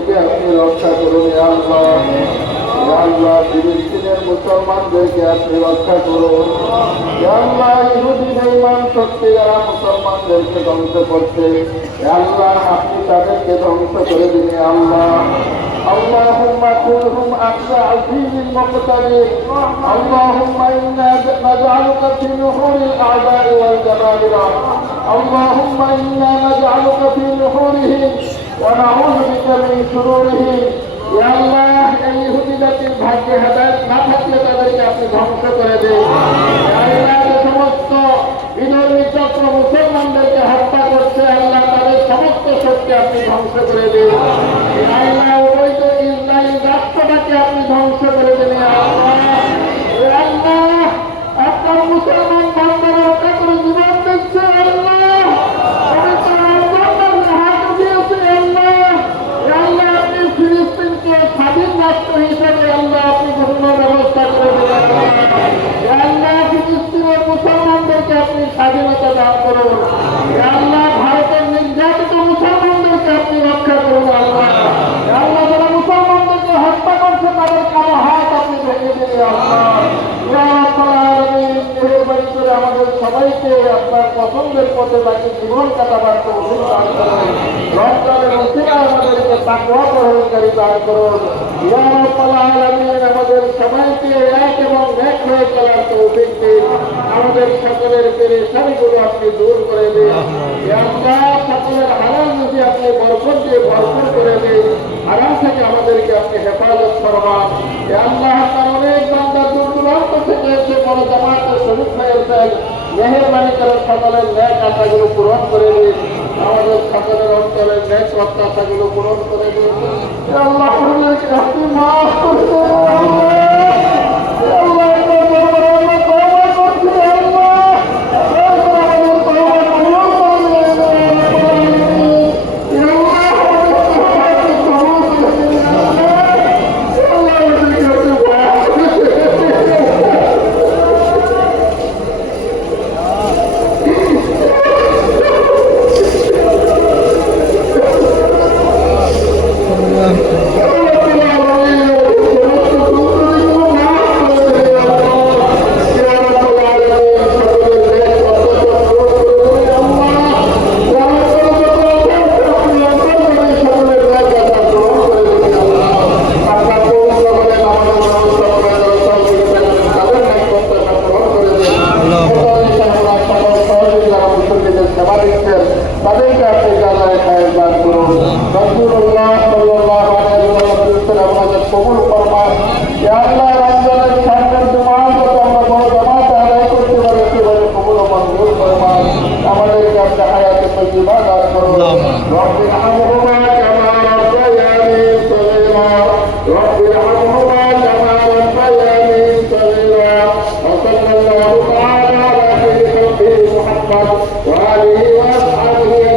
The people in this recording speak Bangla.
থেকে আপনি রক্ষা করুন ইয়া আল্লাহ। ইয়া আল্লাহ, ফিলিস্তিনের মুসলমানদেরকে আপনি রক্ষা করুন ইয়া আল্লাহ। ইহুদি বেঈমান শক্তি যারা মুসলমানদেরকে ধ্বংস করছে ইয়া আল্লাহ, আপনি তাদেরকে ধ্বংস করে দিন ইয়া আল্লাহ। اللهم كلهم أخذ عزيز مقتدر. اللهم إنا نجعلك في نحور الأعداء والجبابرة. اللهم إنا نجعلك في نحورهم ونعوذ بك من شرورهم. يا الله, এই ইহুদিদের ভাগ্যে হেদায়েত না থাকলে তাদেরকে আপনি ধ্বংস করে দেন। ইয়া আল্লাহ, যে সমস্ত বিধর্মী চক্র মুসলমানদেরকে হত্যা করছে আল্লাহ, তাদের সমস্ত শক্তি আপনি ধ্বংস করে দেন। ইয়া আল্লাহ, অবৈধ ইসরায়েল রাষ্ট্রটাকে আপনি ধ্বংস করে দেন। ইয়া আল্লাহ, আপনার মুসলমান বান্দারা রক্ষা করে জীবন দিচ্ছে আল্লাহ। স্বাধীন রাষ্ট্র হিসেবে আল্লাহ আপনি ঘোষণার ব্যবস্থা করে দেবেন। আল্লাহ, ফিলিস্তিনের মুসলমানদেরকে আপনি স্বাধীনতা দান করুন। আল্লাহ, ভারতের নির্যাতিত মুসলমানদেরকে আপনি রক্ষা করুন আল্লাহ। আল্লাহ, যারা মুসলমানদেরকে হত্যা করছে তাদের কারো হাত আপনি ভেঙে দিন আল্লাহ। মেহেরবানি করে আমাদের সবাইকে আপনার পছন্দের পথে বাকি জীবন কাটাবার তৌফিক দান করুন। রমজানের উসিলায় আমাদেরকে তাকওয়া গ্রহণকারী দান করুন। ইয়া রাব্বাল আলামিন, আমাদের সবাইকে এক এবং এক হয়ে চলার তৌফিক দিন। আমাদের সকলের পেরেশানিগুলো আপনি দূর করে দিন। ইয়া আল্লাহ, সকলের হালাল রুজি আপনি বরকত দিয়ে ভরপুর করে দিন। হারাম থেকে আমাদেরকে আপনি হেফাজত ফরমান। ইয়া আল্লাহ, আপনার অনেক বান্দা দূর দূরান্ত থেকে এসে বড় জামাতে শরীফ হয়েছেন। মেহেরবানি করে সকলের ন্যাক আশাগুলো পূরণ করে দিন। আমাদের সকলের অন্তরের ন্যাক প্রত্যাশাগুলো পূরণ করে দিন। ইয়া আল্লাহ, আপনি মাফ করে দিন। তাদেরকে আপনি জানায় খায়ের দান করুন। রাসূলুল্লাহ সাল্লাল্লাহু আলাইহি ওয়াসাল্লাম আমাদের কবুল ফরমান। ইয়া আল্লাহ, রমজানের সামনের জুমাত আমরা বড় জামাতে আদায় করতে পারি, সেভাবে কবুল ও মঞ্জুর ফরমান। আমাদেরকে আপনি হায়াতে তয়্যিবা দান করুন। রব্বির হামহুমা কামা রাব্বায়ানি সগীরা। রব্বির হামহুমা কামা রাব্বায়ানি সগীরা। ওয়া সাল্লাল্লাহু তাআলা আলা সাইয়্যিদিনা মুহাম্মদ ওয়া আলিহি ওয়া আসহাবিহি